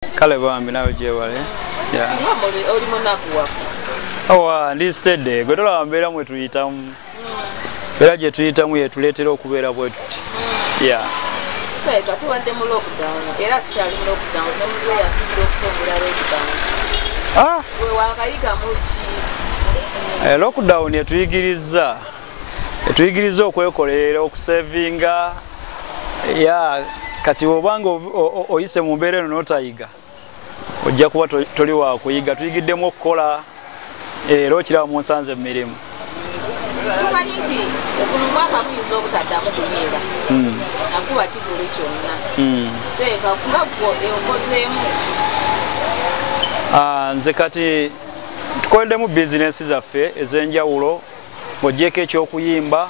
Kale bambi nawe gyewale. Yeah. Oli munaku Awa ndi steady gwe tola mbeera mwe tuyitamu. Era gye tuyitamu yetuleetera okubeera bwe tuti. Yeah. Seeka tuwadde mu lockdown era tukyali mu lockdown ne muze yasubira okutumbula lockdown. Gwe wakayiga mu ki? Lockdown etuyigiriza okwekolerera okusevinga. Yeah. Kati obanga oyise mu mbeera eno n'otayiga ojja kuba toli wa kuyiga. Tuyigiddemu okukola era okiraba mu nsanze emirimu. Tumanyi nti okuno mwaka muyinza obutaddamu kubeera akuba kigulu kyonna. Seeka nga gwe okozeemu ki? Nze kati tukoleddemu bizinesi zaffe ez'enjawulo ng'oggyeko eky'okuyimba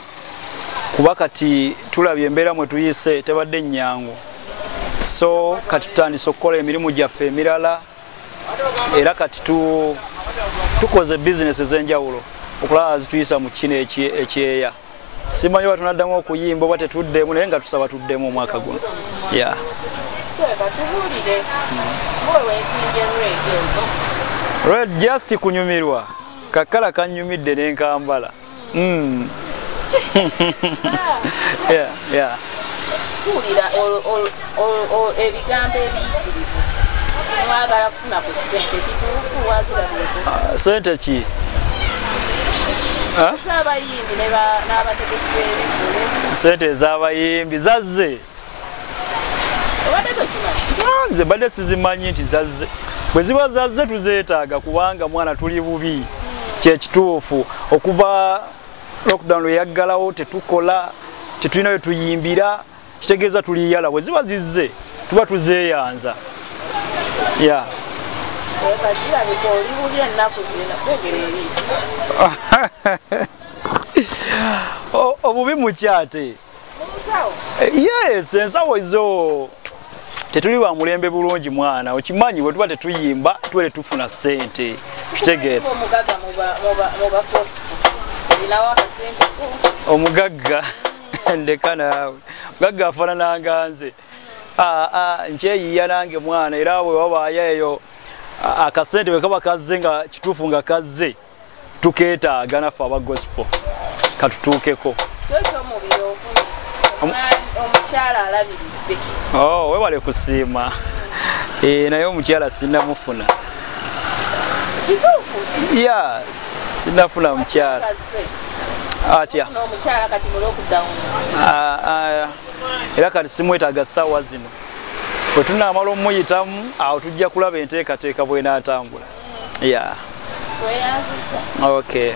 kuba kati tulabye embeera mwe tuyise tebadde nnyangu. So kati tutandise okukola emirimu gyaffe emirala era kati tukoze bizinesi ez'enjawulo okulaba zituyisa mu kino ekyeya. Simanyi oba tunaddamu okuyimba oba tetuddemu naye nga tusaba tuddemu omwaka guno. Yeah. Seeka tubuulire muwe weetinge reggae ezo. Red just kunyumirwa kakala kannyumidde n'enkambala. Yeah. Tuwulira ebigambo ebiyitirivu mwagala kufuna ku ssente kituufu wazirabyeeko? Ssente ki? Ez'abayimbi n'abategesi b'ebivulu. Ssente ez'abayimbi zazze. Obadde tokimanyi? Nze badde sizimanyi nti zazze. Bwe ziba zazze tuzeetaaga kubanga mwana tuli bubi. Kyekituufu okuva lockdown yaggalawo tetukola tetulina we tuyimbira kitegeeza tuliyala. Bwe ziba zizze tuba tuzeeyanza. Yeah. Seeka kirabika oli bubi ennaku zino kwegera eriiso. Obubi mukyate. Musawo? Yes, ensawo izo tetuli wa mulembe bulungi mwana. Okimanyi bwe tuba tetuyimba tuwere tufuna ssente. Kitegeera. Omugagga mu bakospito olinawo akasente ko? Omugagga ndeka naawe. Omugagga afaanana nze. Nkyeyiya nange mwana era bwe wabaayo eyo akasente bwe kaba kazze nga kituufu nga kazze tukeetaaga naffe aba gospel katutuukeko. Kyokyomubiri ofuna omukyala alabiridde. Weewale kusiima. Naye omukyala sinnamufuna. Kituufu? Yeah, sinnafuna mukyala. Atya? Omukyala kati mu lockdown. Era kati simwetaaga ssaawa zino. Bwe tunaamala omuyitamu awo tujja kulaba enteekateeka bw'enaatambula. Yeah. Weeyanziza. Okay.